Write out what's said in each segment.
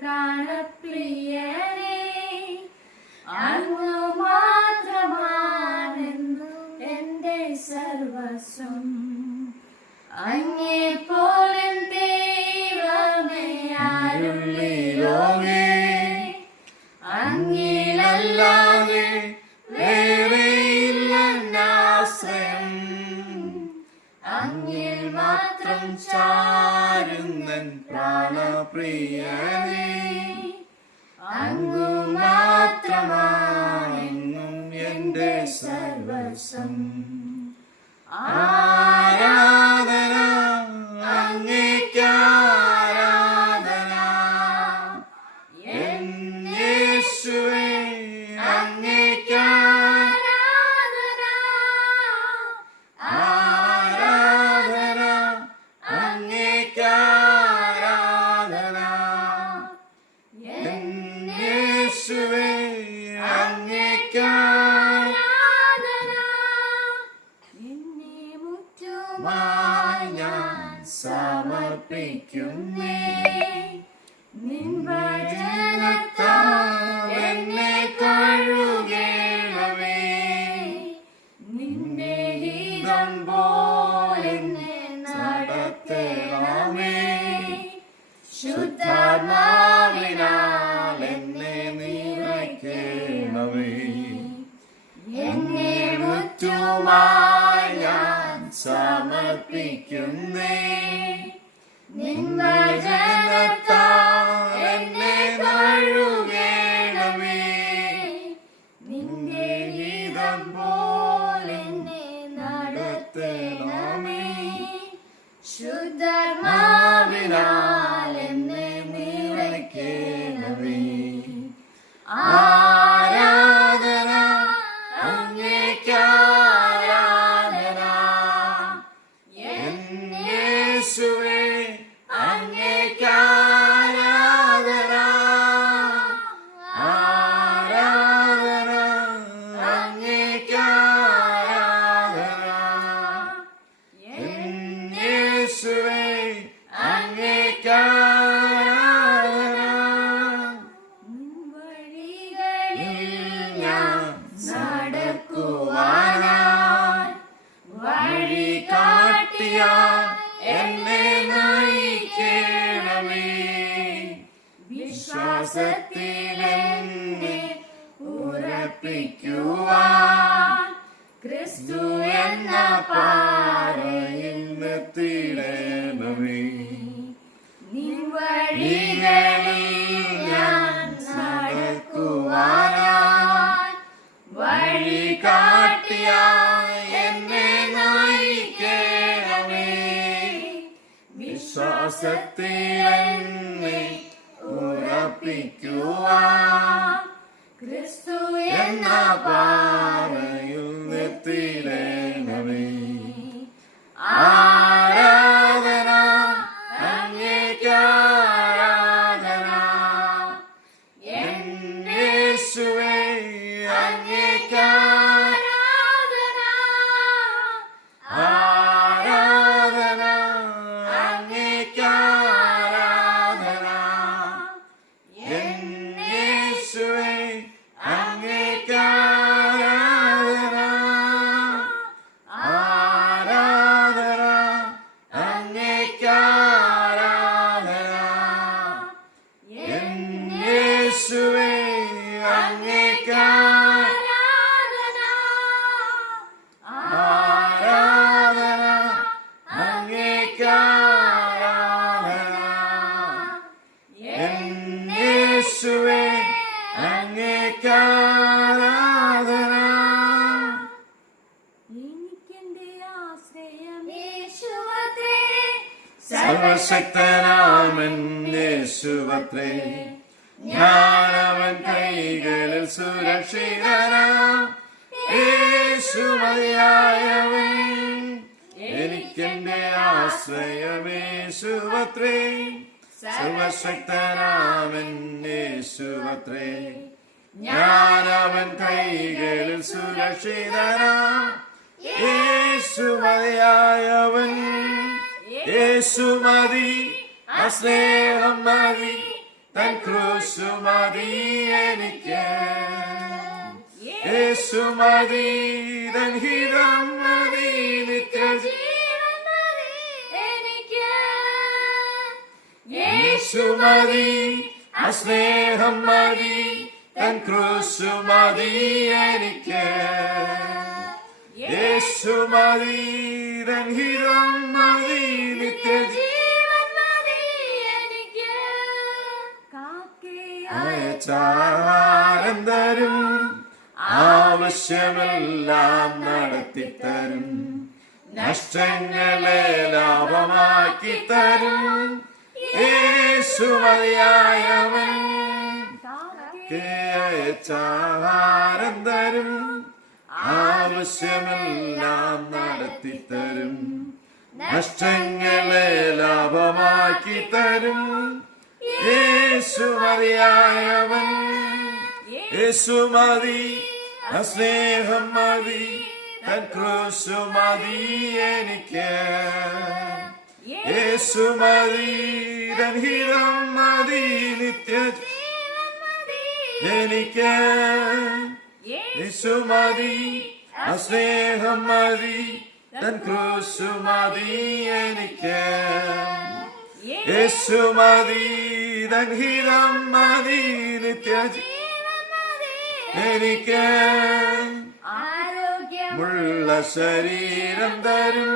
പ്രാണപ്രിയനേ, അങ്ങു മാത്രമാണെന്നു എന്റെ സർവസ്വം. അങ്ങേ പോലെ ദൈവമേ ആരുള്ളിലോകേ, അങ്ങിലല്ലാതെ വേറെയില്ലെന്നാശ്രയം. അങ്ങിൽ മാത്രം ചാരുന്നൻ പ്രാണപ്രിയനേ, അങ്ങു മാത്രമാണെന്നും എന്റെ സർവസ്വം. ആരാധന അങ്ങേക്കാരാധന, എൻ യേശുവേ അങ്ങേക്കാരാധന. ആരാധന അങ്ങേക്കാരാധന, എൻ യേശുവേ അങ്ങേക്കാരാധന. എന്നെ മുറ്റുമായി ഞാൻ സമർപ്പിക്കുന്നേ, നിൻ വചനത്താൽ എന്നെ കഴുകണമേ. നിന്റെ ഹിതം പോലെന്നെ നടത്തണമേ, ശുദ്ധാത്മാവിനാൽ എന്നെ നിറയ്ക്കണമേ. എന്നെ മുറ്റുമായി ഞാൻ സമർപ്പിക്കുന്നേ, നിൻ വചനത്താൽ എന്നെ കഴുകണമേ. നിന്റെ ഹിതം പോലെന്നെ നടത്തണമേ, ശുദ്ധാത്മാവിനാൽ എന്നെ നിറയ്ക്കണമേ. ആരാധന അങ്ങേക്കാരാധന, എൻ യേശുവേ അങ്ങേക്കാരാധന. ആരാധന അങ്ങേക്കാരാധന, എൻ യേശുവേ അങ്ങേക്കാരാധന. ഞാൻ നടക്കുവാനായി വഴി കാട്ടിയ എന്നെ നയിക്കണമേ. വിശ്വാസത്തിൽ എന്നെ ഉറപ്പിക്കുവാൻ ക്രിസ്തു എന്ന പാറയിൽ നിർത്തിയിടണമേ. നിൻ വഴികളിൽ ഞാൻ നടക്കുവാനായി വഴി കാട്ടിയ എന്നെ നയിക്കണമേ. വിശ്വാസത്തിൽ എന്നെ ഉറപ്പിക്കുവാൻ ക്രിസ്തു എന്ന പാറയിൽ നിർത്തിയിടണമേ. ആരാധന അങ്ങേക്കാരാധന, എൻ യേശുവേ അങ്ങേക്കാരാധന. ആരാധന അങ്ങേക്കാരാധന, എൻ യേശുവേ അങ്ങേക്കാരാധന. ആരാധന അങ്ങേക്കാരാധന, എൻ യേശുവേ അങ്ങേക്കാരാധന. ആരാധന അങ്ങേക്കാരാധന, എൻ യേശുവേ അങ്ങേക്കാരാധന. എനിക്കെന്റെ ആശ്രയം യേശുവത്രേ, സർവശക്തനാമൻ യേശുവത്രേ. ഞാനവൻ കൈകളിൽ സുരക്ഷിതനാം, യേശു മതിയായവൻ. എനിക്കെന്റെ ആശ്രയം യേശുവത്രേ, സർവശക്തനാമൻ യേശുവത്രേ. ഞാനവൻ കൈകളിൽ സുരക്ഷിതനാം, യേശു മതിയായവൻ. യേശു മതി, ആ സ്നേഹം മതി, തൻ ക്രൂശു മതി എനിക്ക്. യേശു മതി തൻ ഹിതം മതി നിത്യജീവൻ മതി എനിക്ക്. യേശു മതി ആ സ്നേഹം മതി തൻ ക്രൂശു മതി എനിക്ക്. യേശു മതി തൻ ഹിതം മതി നിത്യജീവൻ മതി എനിക്ക്. അയച്ചാരം തരും ആവശ്യമെല്ലാം നടത്തിത്തരും. നഷ്ടങ്ങളെ ലാഭമാക്കി തരും. യേശു മതിയായവൻ അയച്ചാരം തരും ആവശ്യമെല്ലാം നടത്തിത്തരും. നഷ്ടങ്ങളെ ലാഭമാക്കി തരും. യേശു മതിയായവൻ. യേശു മതി ആ സ്നേഹം മതി തൻ ക്രൂശു മതി എനിക്ക്. യേശു മതി തൻ ഹിതം മതി നിത്യജീവൻ മതി എനിക്ക്. യേശു മതി ആ സ്നേഹം മതി തൻ ക്രൂശു മതി എനിക്ക്. യേശു മതി തൻ ഹിതം മതി നിത്യജീവൻ മതി എനിക്ക്. ആരോഗ്യമുള്ള ശരീരം തരും.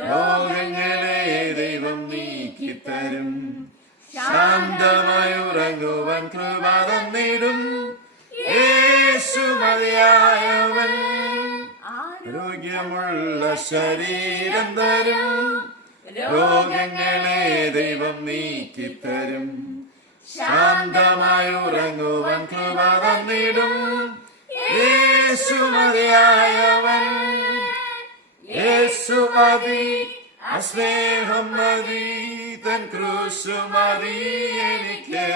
രോഗങ്ങളെ ദൈവം നീക്കിത്തരും. ശാന്തമായി ഉറങ്ങുവാൻ കൃപ തന്നിടും. യേശു മതിയായവൻ. ആരോഗ്യമുള്ള ശരീരം തരും. രോഗങ്ങളെ ദൈവം നീക്കിത്തരും. ശാന്തമായി ഉറങ്ങുവാൻ കൃപ തന്നിടും. യേശു മതിയായവൻ. യേശു മതി ആ സ്നേഹം മതി തൻ ക്രൂശു മതി എനിക്ക്.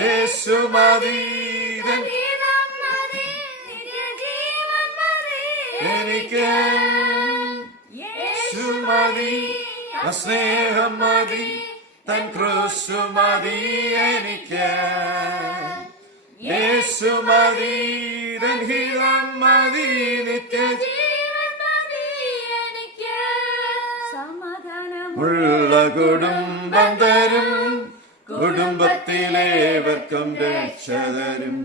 യേശു മതി തൻ ഹിതം മതി നിത്യജീവൻ മതി എനിക്ക്. യേശു മതി ആ സ്നേഹം മതി തൻ ക്രൂശു മതി എനിക്ക്. യേശു മതി തൻ ഹിതം മതി നിത്യജീവൻ മതി എനിക്ക്. സമാധാനമുള്ള കുടുംബം തരും. കുടുംബത്തിലേവർക്കും രക്ഷ തരും.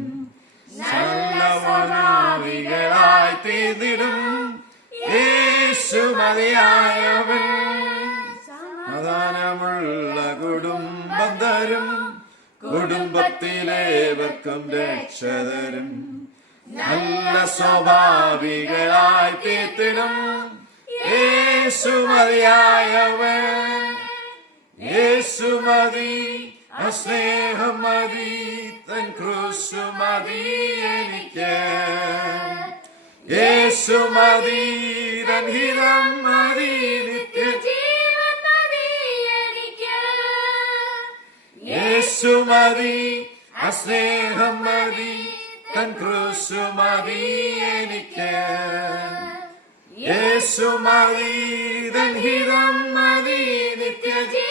സല്ലവനാവികളായി തീർന്നിടും. യേശു മതിയായവൻ. സമാധാനമുള്ള കുടുംബം തരും. കുടുംബത്തിലേവർക്കും രക്ഷ തരും. നല്ല സ്വഭാവികളായി തീർത്തിടും. യേശു മതിയായവൻ. യേശു മതി ആ സ്നേഹം മതി തൻ ക്രൂശു മതി എനിക്ക്. യേശു മതി തൻ ഹിതം മതി നിത്യജീവൻ മതി എനിക്ക്. യേശു മതി ആ സ്നേഹം മതി തൻ ക്രൂശു മതി എനിക്ക്. യേശു മതി തൻ ഹിതം മതി നിത്യജീവൻ